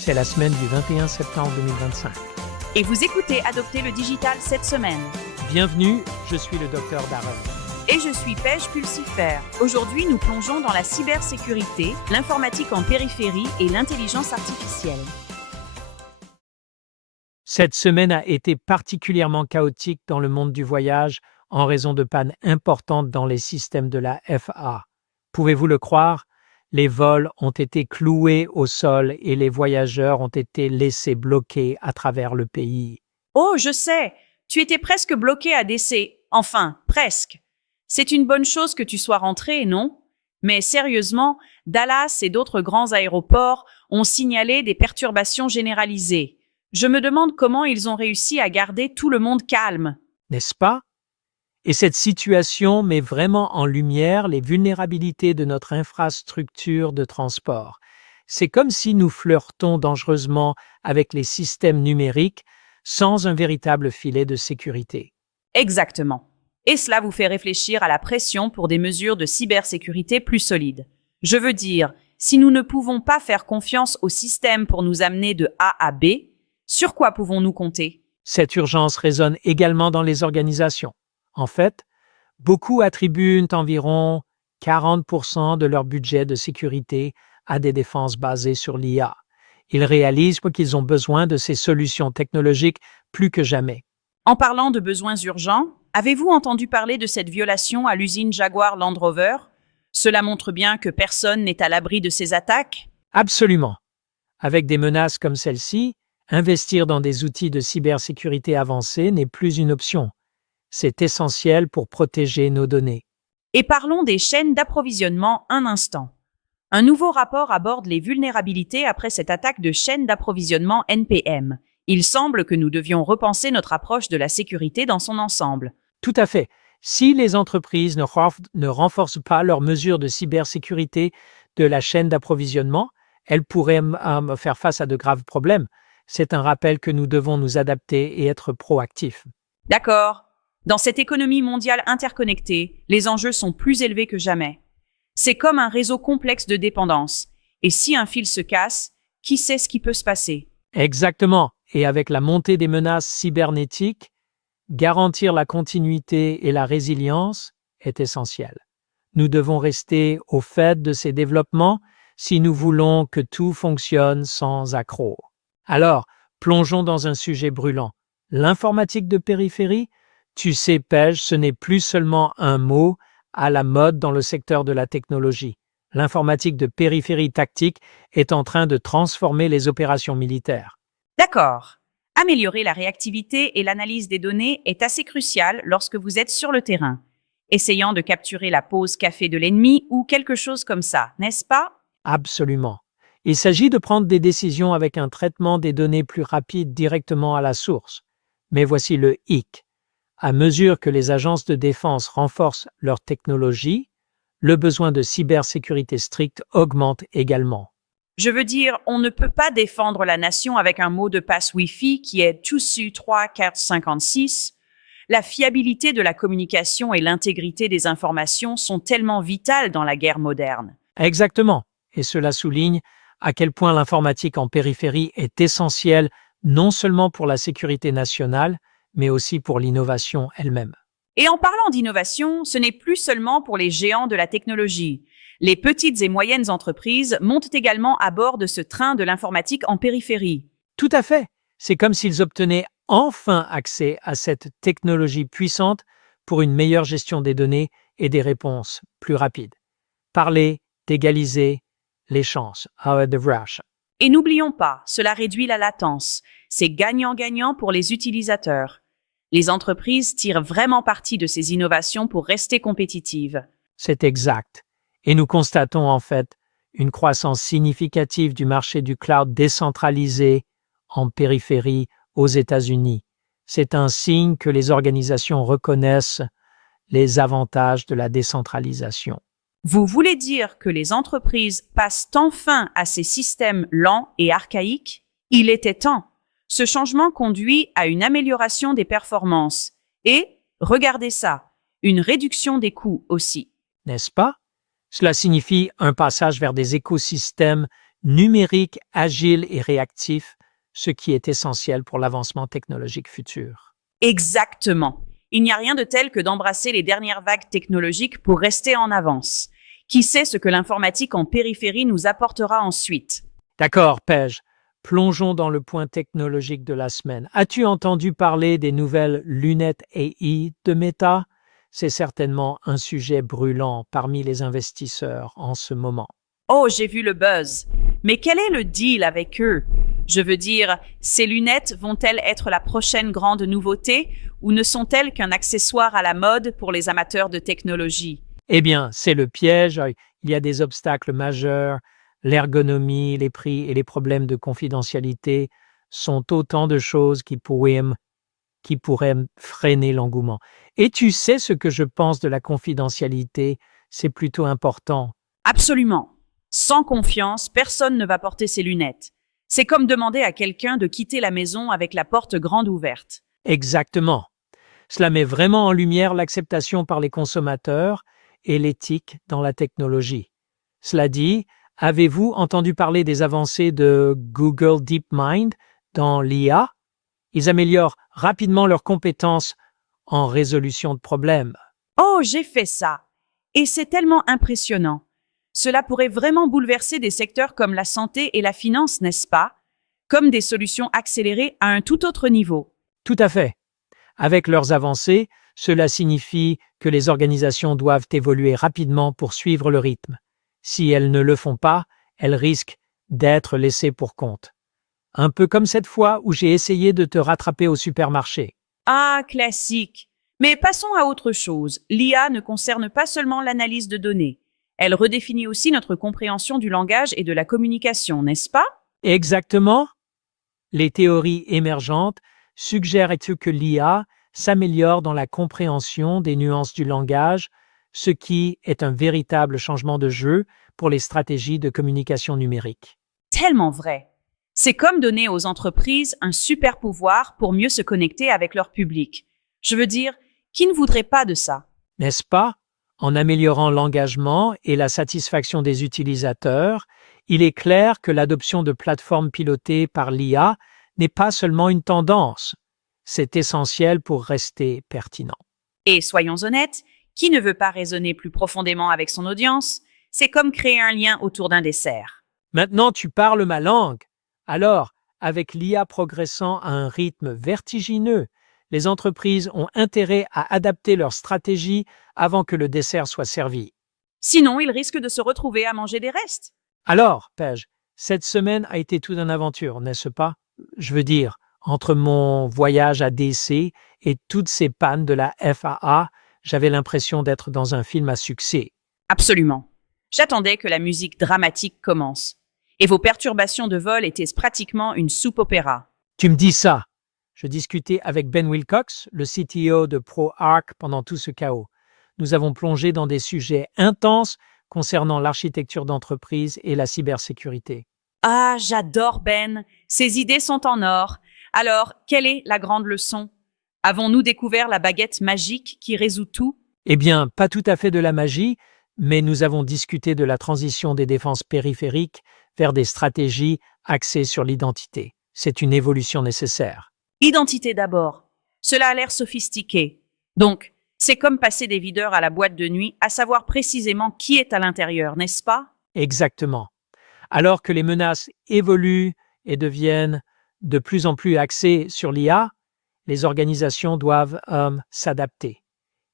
C'est la semaine du 21 septembre 2025. Et vous écoutez Adopter le digital cette semaine. Bienvenue, je suis le docteur Darrell. Et je suis Paige Pulsifère. Aujourd'hui, nous plongeons dans la cybersécurité, l'informatique en périphérie et l'intelligence artificielle. Cette semaine a été particulièrement chaotique dans le monde du voyage en raison de pannes importantes dans les systèmes de la FAA. Pouvez-vous le croire? Les vols ont été cloués au sol et les voyageurs ont été laissés bloqués à travers le pays. Oh, je sais, tu étais presque bloqué à DC. Enfin, presque. C'est une bonne chose que tu sois rentré, non? Mais sérieusement, Dallas et d'autres grands aéroports ont signalé des perturbations généralisées. Je me demande comment ils ont réussi à garder tout le monde calme. N'est-ce pas? Et cette situation met vraiment en lumière les vulnérabilités de notre infrastructure de transport. C'est comme si nous flirtons dangereusement avec les systèmes numériques sans un véritable filet de sécurité. Exactement. Et cela vous fait réfléchir à la pression pour des mesures de cybersécurité plus solides. Je veux dire, si nous ne pouvons pas faire confiance au système pour nous amener de A à B, sur quoi pouvons-nous compter? Cette urgence résonne également dans les organisations. En fait, beaucoup attribuent environ 40% de leur budget de sécurité à des défenses basées sur l'IA. Ils réalisent qu'ils ont besoin de ces solutions technologiques plus que jamais. En parlant de besoins urgents, avez-vous entendu parler de cette violation à l'usine Jaguar Land Rover? Cela montre bien que personne n'est à l'abri de ces attaques. Absolument. Avec des menaces comme celle-ci, investir dans des outils de cybersécurité avancés n'est plus une option. C'est essentiel pour protéger nos données. Et parlons des chaînes d'approvisionnement un instant. Un nouveau rapport aborde les vulnérabilités après cette attaque de chaîne d'approvisionnement NPM. Il semble que nous devions repenser notre approche de la sécurité dans son ensemble. Tout à fait. Si les entreprises ne renforcent pas leurs mesures de cybersécurité de la chaîne d'approvisionnement, elles pourraient faire face à de graves problèmes. C'est un rappel que nous devons nous adapter et être proactifs. D'accord. Dans cette économie mondiale interconnectée, les enjeux sont plus élevés que jamais. C'est comme un réseau complexe de dépendance. Et si un fil se casse, qui sait ce qui peut se passer? Exactement. Et avec la montée des menaces cybernétiques, garantir la continuité et la résilience est essentiel. Nous devons rester au fait de ces développements si nous voulons que tout fonctionne sans accroc. Alors, plongeons dans un sujet brûlant. L'informatique de périphérie? Tu sais, Paige, ce n'est plus seulement un mot à la mode dans le secteur de la technologie. L'informatique de périphérie tactique est en train de transformer les opérations militaires. D'accord. Améliorer la réactivité et l'analyse des données est assez crucial lorsque vous êtes sur le terrain, essayant de capturer la pause café de l'ennemi ou quelque chose comme ça, n'est-ce pas? Absolument. Il s'agit de prendre des décisions avec un traitement des données plus rapide directement à la source. Mais voici le hic. À mesure que les agences de défense renforcent leur technologie, le besoin de cybersécurité stricte augmente également. Je veux dire, on ne peut pas défendre la nation avec un mot de passe Wi-Fi qui est TOUSU 3456. La fiabilité de la communication et l'intégrité des informations sont tellement vitales dans la guerre moderne. Exactement. Et cela souligne à quel point l'informatique en périphérie est essentielle non seulement pour la sécurité nationale, mais aussi pour l'innovation elle-même. Et en parlant d'innovation, ce n'est plus seulement pour les géants de la technologie. Les petites et moyennes entreprises montent également à bord de ce train de l'informatique en périphérie. Tout à fait. C'est comme s'ils obtenaient enfin accès à cette technologie puissante pour une meilleure gestion des données et des réponses plus rapides. Parler d'égaliser les chances. The rush. Et n'oublions pas, cela réduit la latence. C'est gagnant-gagnant pour les utilisateurs. Les entreprises tirent vraiment parti de ces innovations pour rester compétitives. C'est exact. Et nous constatons en fait une croissance significative du marché du cloud décentralisé en périphérie aux États-Unis. C'est un signe que les organisations reconnaissent les avantages de la décentralisation. Vous voulez dire que les entreprises passent enfin à ces systèmes lents et archaïques? Il était temps. Ce changement conduit à une amélioration des performances. Et, regardez ça, une réduction des coûts aussi. N'est-ce pas? Cela signifie un passage vers des écosystèmes numérique, agile et réactif, ce qui est essentiel pour l'avancement technologique futur. Exactement. Il n'y a rien de tel que d'embrasser les dernières vagues technologiques pour rester en avance. Qui sait ce que l'informatique en périphérie nous apportera ensuite? D'accord, Pej. Plongeons dans le point technologique de la semaine. As-tu entendu parler des nouvelles lunettes AI de Meta? C'est certainement un sujet brûlant parmi les investisseurs en ce moment. Oh, j'ai vu le buzz. Mais quel est le deal avec eux? Je veux dire, ces lunettes vont-elles être la prochaine grande nouveauté ou ne sont-elles qu'un accessoire à la mode pour les amateurs de technologie? Eh bien, c'est le piège. Il y a des obstacles majeurs. L'ergonomie, les prix et les problèmes de confidentialité sont autant de choses qui pourraient freiner l'engouement. Et tu sais ce que je pense de la confidentialité, c'est plutôt important. Absolument. Sans confiance, personne ne va porter ses lunettes. C'est comme demander à quelqu'un de quitter la maison avec la porte grande ouverte. Exactement. Cela met vraiment en lumière l'acceptation par les consommateurs et l'éthique dans la technologie. Cela dit, avez-vous entendu parler des avancées de Google DeepMind dans l'IA? Ils améliorent rapidement leurs compétences en résolution de problèmes. Oh, j'ai fait ça. Et c'est tellement impressionnant. Cela pourrait vraiment bouleverser des secteurs comme la santé et la finance, n'est-ce pas? Comme des solutions accélérées à un tout autre niveau. Tout à fait. Avec leurs avancées, cela signifie que les organisations doivent évoluer rapidement pour suivre le rythme. Si elles ne le font pas, elles risquent d'être laissées pour compte. Un peu comme cette fois où j'ai essayé de te rattraper au supermarché. Ah, classique. Mais passons à autre chose. L'IA ne concerne pas seulement l'analyse de données. Elle redéfinit aussi notre compréhension du langage et de la communication, n'est-ce pas? Exactement. Les théories émergentes suggèrent que l'IA s'améliore dans la compréhension des nuances du langage, ce qui est un véritable changement de jeu pour les stratégies de communication numérique. Tellement vrai. C'est comme donner aux entreprises un super pouvoir pour mieux se connecter avec leur public. Je veux dire, qui ne voudrait pas de ça? N'est-ce pas? En améliorant l'engagement et la satisfaction des utilisateurs, il est clair que l'adoption de plateformes pilotées par l'IA n'est pas seulement une tendance, c'est essentiel pour rester pertinent. Et soyons honnêtes, qui ne veut pas raisonner plus profondément avec son audience? C'est comme créer un lien autour d'un dessert. Maintenant, tu parles ma langue. Alors, avec l'IA progressant à un rythme vertigineux, les entreprises ont intérêt à adapter leur stratégie avant que le dessert soit servi. Sinon, ils risquent de se retrouver à manger des restes. Alors, Paige, cette semaine a été toute une aventure, n'est-ce pas? Je veux dire, entre mon voyage à DC et toutes ces pannes de la FAA, j'avais l'impression d'être dans un film à succès. Absolument. J'attendais que la musique dramatique commence. Et vos perturbations de vol étaient pratiquement une soupe opéra. Tu me dis ça. Je discutais avec Ben Wilcox, le CTO de ProArc, pendant tout ce chaos. Nous avons plongé dans des sujets intenses concernant l'architecture d'entreprise et la cybersécurité. Ah, j'adore Ben. Ses idées sont en or. Alors, quelle est la grande leçon? Avons-nous découvert la baguette magique qui résout tout? Eh bien, pas tout à fait de la magie, mais nous avons discuté de la transition des défenses périphériques vers des stratégies axées sur l'identité. C'est une évolution nécessaire. Identité d'abord. Cela a l'air sophistiqué. Donc, c'est comme passer des videurs à la boîte de nuit, à savoir précisément qui est à l'intérieur, n'est-ce pas? Exactement. Alors que les menaces évoluent et deviennent de plus en plus axées sur l'IA, les organisations doivent s'adapter.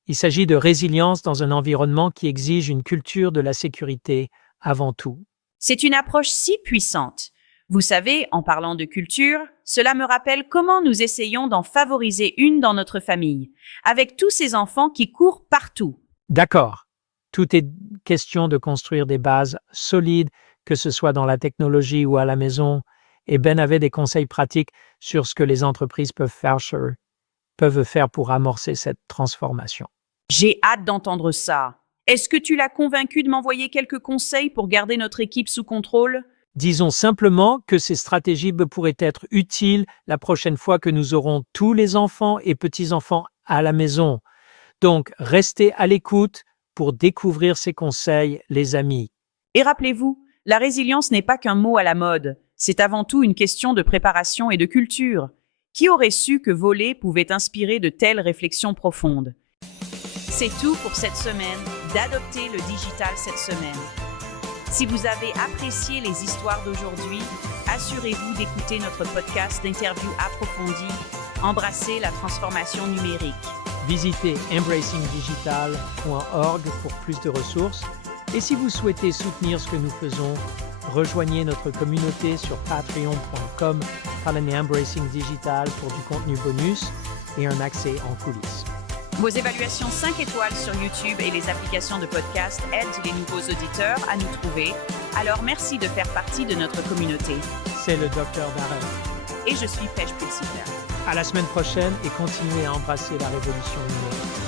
Il s'agit de résilience dans un environnement qui exige une culture de la sécurité avant tout. C'est une approche si puissante. Vous savez, en parlant de culture, cela me rappelle comment nous essayons d'en favoriser une dans notre famille, avec tous ces enfants qui courent partout. D'accord. Tout est question de construire des bases solides, que ce soit dans la technologie ou à la maison, et Ben avait des conseils pratiques sur ce que les entreprises peuvent faire pour amorcer cette transformation. J'ai hâte d'entendre ça. Est-ce que tu l'as convaincu de m'envoyer quelques conseils pour garder notre équipe sous contrôle? Disons simplement que ces stratégies pourraient être utiles la prochaine fois que nous aurons tous les enfants et petits-enfants à la maison. Donc, restez à l'écoute pour découvrir ces conseils, les amis. Et rappelez-vous, La résilience n'est pas qu'un mot à la mode, c'est avant tout une question de préparation et de culture. Qui aurait su que voler pouvait inspirer de telles réflexions profondes? C'est tout pour cette semaine, d'adopter le digital cette semaine. Si vous avez apprécié les histoires d'aujourd'hui, assurez-vous d'écouter notre podcast d'interviews approfondies, Embrasser la transformation numérique. Visitez embracingdigital.org pour plus de ressources. Et si vous souhaitez soutenir ce que nous faisons, rejoignez notre communauté sur patreon.com/Embracing Digital pour du contenu bonus et un accès en coulisses. Vos évaluations 5 étoiles sur YouTube et les applications de podcast aident les nouveaux auditeurs à nous trouver. Alors merci de faire partie de notre communauté. C'est le Dr Darrell. Et je suis Pêche Pulsifère. À la semaine prochaine et continuez à embrasser la révolution numérique.